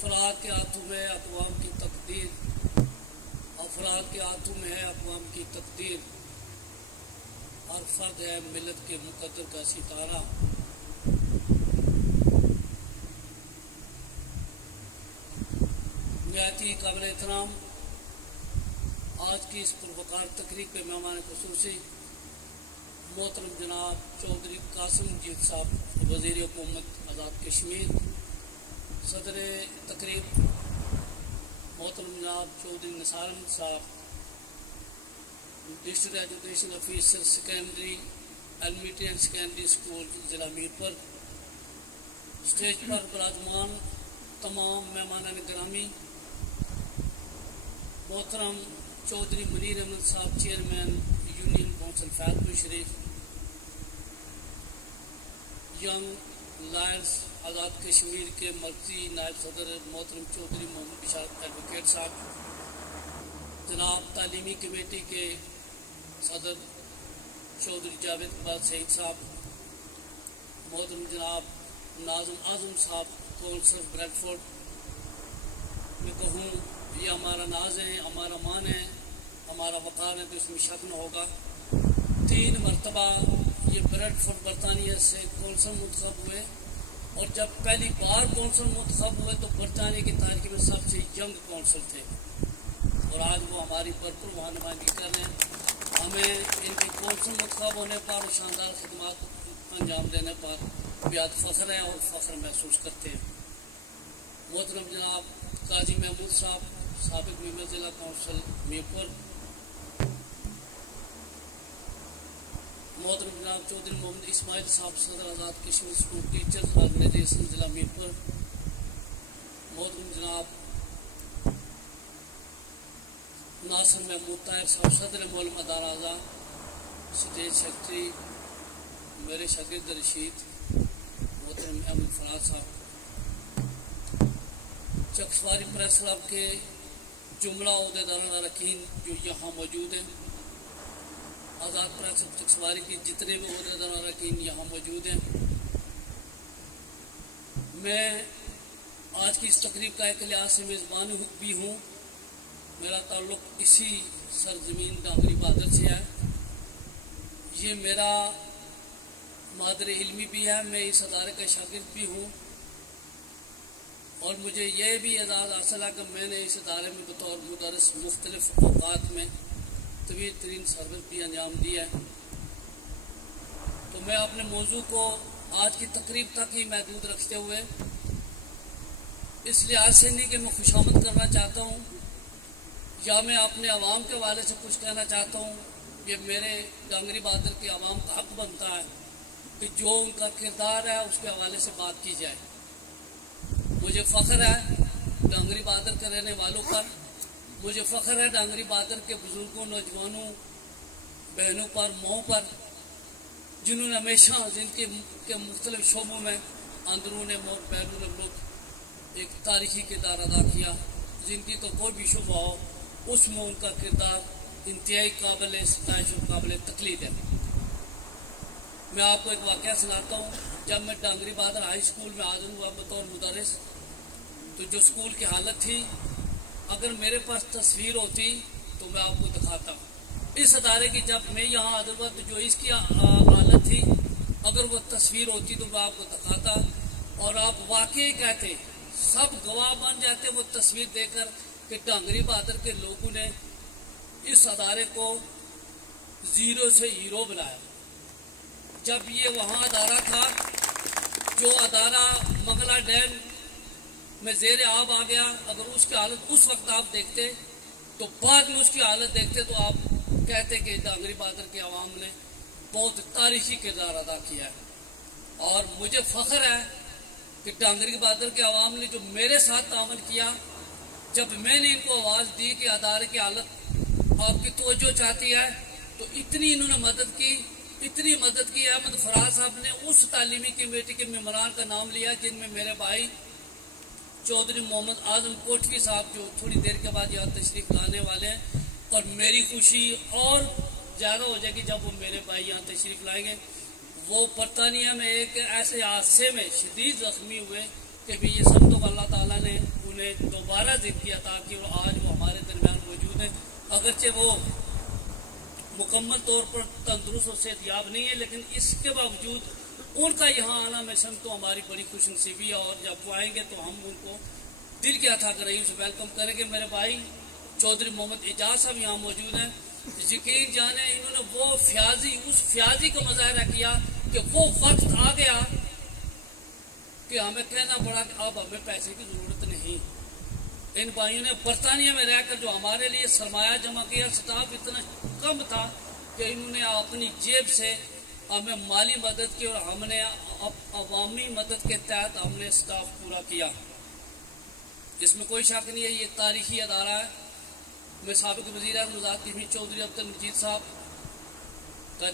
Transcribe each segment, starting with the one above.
अफराद के हाथों में अक़वाम की तकदीर, अफराद के हाथों में है अक़वाम की तकदीर। हर फर्द है मिलत के मुक़द्दर का सितारा। निहायती काबिल एहतराम आज की इस पुरवकार तकरीब के मेहमान ख़ुसूसी मोहतरम जनाब चौधरी कासिम मजीद साहब, वज़ीर हुकूमत आज़ाद कश्मीर। सदर तकरीब मोहतरम जनाब Chaudhary Nisar Ahmad sahab, district education officer secondary elementary and secondary school ज़िला मीरपुर। स्टेज पर विराजमान तमाम मेहमान गिरामी, मोहतरम चौधरी मनीर अहमद साहब, चेयरमैन यूनियन काउंसिल फैज़पुर शरीफ। यंग लायंस आज़ाद कश्मीर के मरकजी नायब सदर मोहतरम चौधरी मोहम्मद बिशारत एडवोकेट साहब, जनाब तालीमी कमेटी के सदर चौधरी जावेद अब्बास सईद साहब, मोहतरम जनाब नाज़िम आज़म साहब, कौंसल ब्रेडफोर्ड। मैं कहूँ ये हमारा नाज है, हमारा मान है, हमारा वक़ार है, तो इसमें शक न होगा। 3 मरतबा ये ब्रेडफोर्ड बरतानिया से कौंसल मुंतखब हुए, और जब पहली बार कौंसल मुंतखब हुए तो बरतानिया की तारीख में सबसे यंग कौंसल थे, और आज वो हमारी भरपूर नुमाइंदगी कर रहे हैं। हमें इनके कौंसल मुंतखब होने पर और शानदार खिदमात को अंजाम देने पर बेहद फ़ख्र है और फ़ख्र महसूस करते हैं। मोहतरम जनाब काजी महमूद साहब, साबिक़ मेंबर ज़िला कौंसिल मीरपुर। मोहतरम जनाब चौधरी मोहम्मद इस्माइल साहब, सदर Azad Kashmir school teachers organisation ज़िला मीरपुर। मोहतरम जनाब नासिर महमूद ताहिर साहब, सदर मोलम अदारा आज़ा, स्टेज सेक्रेटरी मेरे शागिर्द रशीद मोहतरम अहमद फराज साहब। चकसवारी प्रेस क्लब के जुमला ओहदेदारान अरकान जो यहाँ मौजूद हैं, आज़ाद प्रेस चकसवारी की जितने भी ओहदेदार अरकान यहाँ मौजूद हैं। मैं आज की इस तकरीब का एक लिहाज से मेज़बान भी हूँ। मेरा ताल्लुक़ इसी सरजमीन डांगरी बहादुर से है। ये मेरा मादर इल्मी भी है, मैं इस अदारे का शागिर्द भी हूँ, और मुझे यह भी एजाज़ हासिल है कि मैंने इस अदारे में बतौर मुदर्रिस मुख्तलिफ औक़ात में तवील तरीन सर्विस भी अंजाम दिया है। तो मैं अपने मौजू को आज की तकरीब तक ही महदूद रखते हुए इस लिहाज से नहीं कि मैं खुशामद करना चाहता हूँ या मैं अपने अवाम के हवाले से कुछ कहना चाहता हूँ। ये मेरे डांगरी बहादुर के अवाम का हक बनता है कि जो उनका किरदार है उसके हवाले से बात की जाए। मुझे फ़ख्र है डांगरी बहादुर के रहने वालों पर, मुझे फ़ख्र है डांगरी बहादुर के बुजुर्गों, नौजवानों, बहनों पर, माओं पर, जिन्होंने हमेशा जिनके के मुख्तलिफ शोबों में अंदरून और बैरून मुल्क एक तारीखी किरदार अदा किया। जिनकी तो कोई भी शुबा हो उसमें उनका किरदार इंतहाई काबिल सताइश और काबिल तकलीद है। मैं आपको एक वाक़या सुनाता हूँ। जब मैं डांगरी बहादुर हाई स्कूल में हाजिर हुआ बतौर मुदर्रिस, तो जो स्कूल की हालत थी, अगर मेरे पास तस्वीर होती तो मैं आपको दिखाता। इस अदारे की जब मैं यहाँ हाजिर हुआ तो जो इसकी हालत थी, अगर वो तस्वीर होती तो मैं आपको दिखाता, और आप वाकई कहते, सब गवाह बन जाते वो तस्वीर देखकर कि डांगरी बहादुर के लोगों ने इस अदारे को ज़ीरो से हीरो बनाया। जब ये वहाँ अदारा था, जो अदारा मंगला डैम में ज़ेर आब आ गया, अगर उसकी हालत उस वक्त आप देखते तो बाद में उसकी हालत देखते तो आप कहते कि डांगरी बहादुर के अवाम ने बहुत तारीखी किरदार अदा किया है। और मुझे फ़ख्र है कि डांगरी बहादुर के अवाम ने जो मेरे साथ तामन किया, जब मैंने इनको आवाज़ दी कि अदारे की हालत आपकी तवज्जो चाहती है, तो इतनी इन्होंने मदद की, इतनी मदद की। अहमद फराज साहब ने उस तालीमी कमेटी के मेंबरान का नाम लिया जिनमें मेरे भाई चौधरी मोहम्मद आजम कोठवी साहब, जो थोड़ी देर के बाद यहाँ तशरीफ लाने वाले हैं, और मेरी खुशी और ज़्यादा हो जाएगी जब वो मेरे भाई यहाँ तशरीफ लाएंगे। वो बरतानिया में एक ऐसे हादसे में शदीद जख्मी हुए कि भी ये सब तो अल्लाह ताला ने उन्हें दोबारा ज़िंदगी अता की और आज वो हमारे दरमियान मौजूद हैं। अगरचे वो मुकम्मल तौर पर तंदुरुस्त और सेहतयाब नहीं है, लेकिन इसके बावजूद उनका यहाँ आना मैं समझता हूँ हमारी बड़ी खुशनसीबी है। और जब वो आएंगे तो हम उनको दिल के अता रहीम से वेलकम करेंगे। मेरे भाई चौधरी मोहम्मद एजाज साहब यहाँ मौजूद हैं। यकीन जाने इन्होंने वो उस फ्याजी का मुजाहरा किया कि वो वक्त आ गया कि हमें कहना पड़ा कि अब हमें पैसे की जरूरत नहीं। इन भाइयों ने बरतानिया में रहकर जो हमारे लिए सरमाया जमा किया, स्टाफ इतना कम था कि इन्होंने अपनी जेब से हमें माली मदद की और हमने अवामी मदद के तहत हमने स्टाफ पूरा किया। इसमें कोई शक नहीं है, ये तारीखी अदारा है। मैं साबिक वज़ीर-ए-आज़म आज़ाद कश्मीर चौधरी अब्दुल मजीद साहब का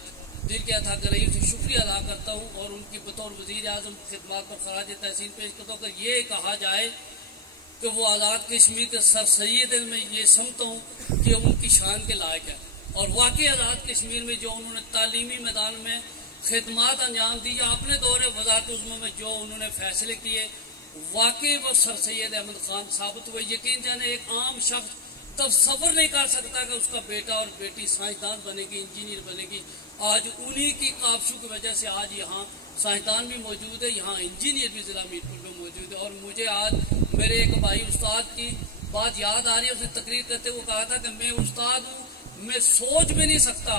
दिल के अता रहीम से शुक्रिया अदा करता हूँ और उनकी बतौर वज़ीर-ए-आज़म खिदमत पर खराज तहसीन पेश करता हूँ। अगर ये कहा जाए कि वो आज़ाद कश्मीर के सर सैयद हैं, मैं ये समझता हूँ कि उनकी शान के लायक है। और वाकई आज़ाद कश्मीर में जो उन्होंने तालीमी मैदान में खिदमत अंजाम दी या अपने दौरे वज़ारत उज़्मा में जो उन्होंने फैसले किए, वाकई वो सर सैयद अहमद खान साबित हुए। यकीन जाने एक आम शख्स तस्वर नहीं कर सकता कि उसका बेटा और बेटी साइंसदान बनेगी, इंजीनियर बनेगी। आज उन्हीं की काबशू की वजह से आज यहाँ साइंसदान भी मौजूद है, यहाँ इंजीनियर भी जिला मीरपुर में मौजूद है। और मुझे आज मेरे एक भाई उस्ताद की बात याद आ रही है। उसने तकरीर करते हुए कहा था कि मैं उस्ताद हूँ, मैं सोच भी नहीं सकता,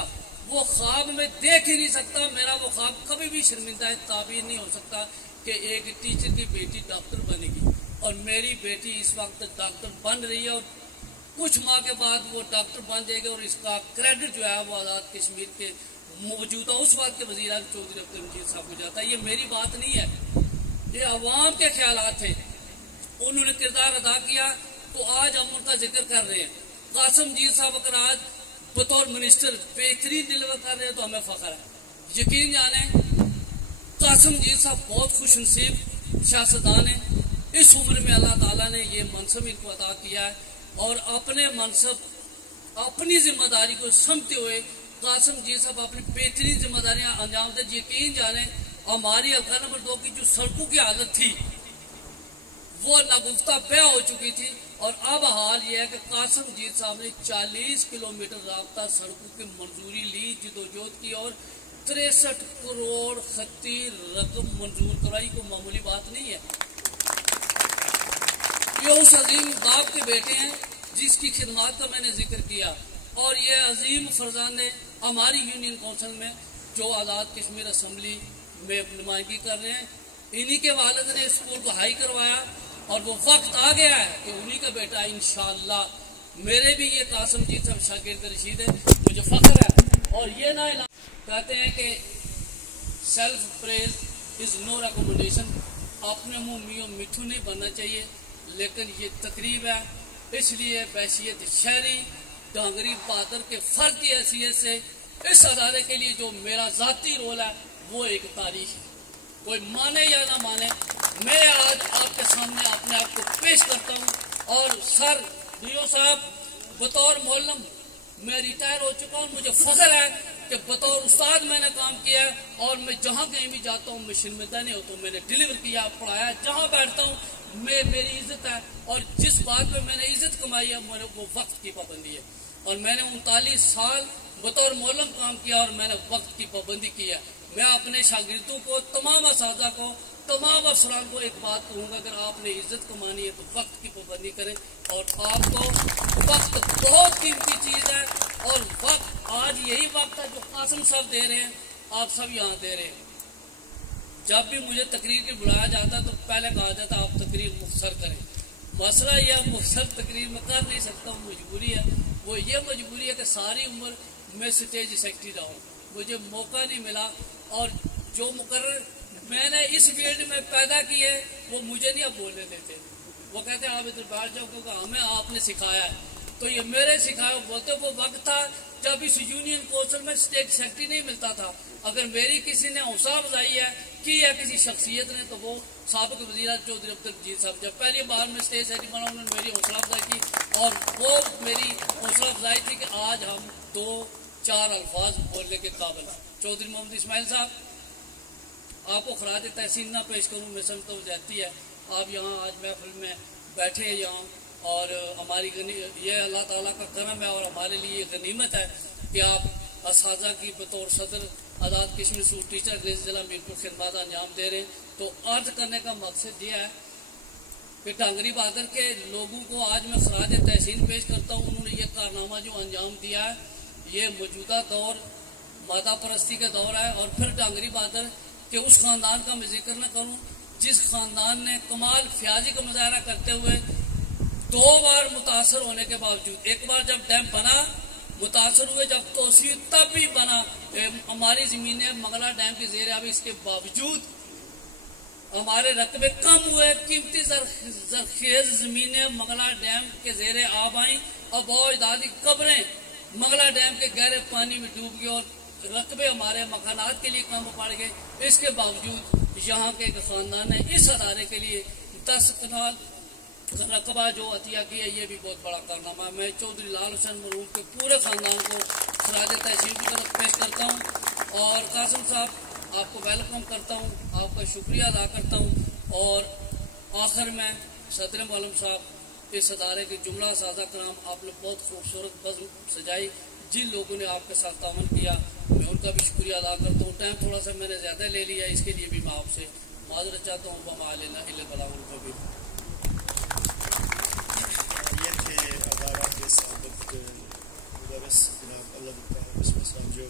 वो ख्वाब में देख ही नहीं सकता, मेरा वो ख्वाब कभी भी शर्मिंदा ताबीर नहीं हो सकता कि एक टीचर की बेटी डॉक्टर बनेगी। और मेरी बेटी इस वक्त डॉक्टर बन रही है और कुछ माह के बाद वो डॉक्टर बन जाएगी। और इसका क्रेडिट जो है वो आज़ाद कश्मीर के मौजूदा उस वक्त के वज़ीर-ए-आज़म चौधरी अब्दुल मजीद साहब को जाता है। ये मेरी बात नहीं है, ये अवाम के ख्यालात थे, उन्होंने किरदार अदा किया। तो आज हम उनका जिक्र कर रहे हैं। कासिम जीत साहब अगर आज बतौर मिनिस्टर बेहतरीन डिलीवर कर रहे हैं तो हमें फख्र है। यकीन जाने कासिम जीत साहब बहुत खुशनसीब सियासतदान है। इस उम्र में अल्लाह ताला ने ये मनसब इनको अता किया है और अपने मनसब अपनी जिम्मेदारी को समझते हुए कासिम जी साहब अपनी बेहतरीन जिम्मेदारियां अंजाम दे। यकीन जाने हमारी हल्का नंबर 2 की जो सड़कों की हालत थी वो नागुफ्ता बह हो चुकी थी। और अब हाल ये है कि कासिम जीत साहब ने 40 किलोमीटर राब्ता सड़कों की मंजूरी ली, जिदोजहद की और 63 करोड़ खत्ती रकम मंजूर कराई। को मामूली बात नहीं है। ये उस अजीम बाप के बेटे हैं जिसकी खिदमत का मैंने जिक्र किया। और ये अजीम फरजान ने हमारी यूनियन काउंसिल में जो आज़ाद कश्मीर असम्बली में नुमाइंदगी कर रहे हैं, इन्हीं के वालिद ने स्कूल को हाई करवाया और वो वक्त आ गया है कि उन्हीं का बेटा इंशाअल्लाह। मेरे भी ये कासिम जीत साहब शागिर्द रशीद है, मुझे फख्र है। और ये ना कहते हैं कि self praise is no recommendation, अपने मुंह मियों मिठू नहीं बनना चाहिए। लेकिन ये तकरीब है, इसलिए बैशियत शहरी डांगरी बहादुर के फर्द की हैसियत से इस अदारे के लिए जो मेरा जाती रोल है वो एक तारीख है। कोई माने या ना माने, मैं आज आपके सामने अपने आप को पेश करता हूँ। और सर डीओ साहब बतौर मोहल्लम मैं रिटायर हो चुका हूँ, मुझे फख्र है कि बतौर उस्ताद मैंने काम किया है। और मैं जहाँ कहीं भी जाता हूँ मैं शर्मिंदा नहीं होता हूँ, मैंने डिलीवर किया, पढ़ाया, जहाँ बैठता हूँ मेरी इज्जत है। और जिस बात पे मैंने इज्जत कमाई है मेरे वो वक्त की पाबंदी है। और मैंने 39 साल बतौर मोहल्लम काम किया और मैंने वक्त की पाबंदी की है। मैं अपने शागिर्दों को, तमाम असातिज़ा को, तमाम अफसरान को एक बात कहूँगा, अगर आपने इज्जत कमानी है तो वक्त की पाबंदी करें। और आपको वक्त बहुत कीमती चीज़ है और वक्त आज यही वक्त है जो कासिम साहब दे रहे हैं, आप सब यहाँ दे रहे हैं। जब भी मुझे तकरीर के बुलाया जाता तो पहले कहा जाता आप तकरीर मुख्तसर करें। मसला यह मुख्तसर तकरीर में कर नहीं सकता हूँ, मजबूरी है। वो ये मजबूरी है कि सारी उम्र मैं स्टेज सेक्रेटरी रहा हूँ, मुझे मौका नहीं मिला। और जो मुकर्रर मैंने इस फील्ड में पैदा किए वो मुझे नहीं अब बोलने देते। वो कहते हैं आप इधर बैठ जाओ क्योंकि हमें आपने सिखाया है। तो ये मेरे सिखाए बोलते वो वक्त था जब इस यूनियन काउंसिल में स्टेट सेक्रेटरी नहीं मिलता था। अगर मेरी किसी ने हौसला अफजाई है की या किसी शख्सियत ने तो वो साबिक वज़ीर चौधरी अब्दुल मजीद साहब, जब पहली बार में स्टेट सेक्रेटरी बना उन्होंने मेरी हौसला अफजाई की। और वो मेरी हौसला अफजाई थी कि आज हम 2-4 अल्फाज बोलने के काबिल। चौधरी मोहम्मद इस्माइल साहब, आपको खराज तहसीन ना पेश करूँ मैं समझता हूँ जाती है। आप यहाँ आज महफिल में बैठे हैं यहाँ, और हमारी ये अल्लाह ताला का करम है और हमारे लिए गनीमत है कि आप असाजा की बतौर सदर आज़ाद कश्मीर स्कूल टीचर अंग्रेजी जिला मीरपुर खिदमत अंजाम दे रहे। तो अर्ज करने का मकसद यह है कि डांगरी बहादुर के लोगों को आज मैं खराज तहसीन पेश करता हूँ। उन्होंने ये कारनामा जो अंजाम दिया है, ये मौजूदा दौर मादा परस्ती का दौर है। और फिर डांगरी बहादुर के उस खानदान का मैं जिक्र न करूँ जिस खानदान ने कमाल फ्याजी का मुजाहरा करते हुए 2 बार मुतासर होने के बावजूद, एक बार जब डैम बना मुतासर हुए, जब तोसी तब भी बना, हमारी जमीनें मंगला डैम के जेर अब इसके बावजूद हमारे रकबे कम हुए, कीमती जरखेज जमीनें मंगला डैम के जेरे आब आई और बहुत दादी कब्रें मंगला डैम के गहरे पानी में डूब गई और रकबे हमारे मकानात के लिए कम पड़ गए। इसके बावजूद यहाँ के एक खानदान ने इस अदारे के लिए 10 कनाल रकबा जो अतिया किया, ये भी बहुत बड़ा कारनामा है। मैं चौधरी लाल हुसैन मरूम के पूरे खानदान को खराज तहसीन की तरफ पेश करता हूँ और कासिम साहब आपको वेलकम करता हूँ, आपका शुक्रिया अदा करता हूँ। और आखिर में सदर मौलम साहब, इस अदारे के जुमला सादा कराम, आप लोग बहुत खूबसूरत बज़्म सजाई, जिन लोगों ने आपके साथ तावन किया मैं उनका भी शुक्रिया अदा करता हूँ। टाइम थोड़ा सा मैंने ज़्यादा ले लिया, इसके लिए भी मैं आपसे माजरत चाहता हूँ। वमा अलैना इल्ला बलागुल मुबीन। ये थे अदारा के साबिक़ मुदर्रिस जनाब अल्लाह जो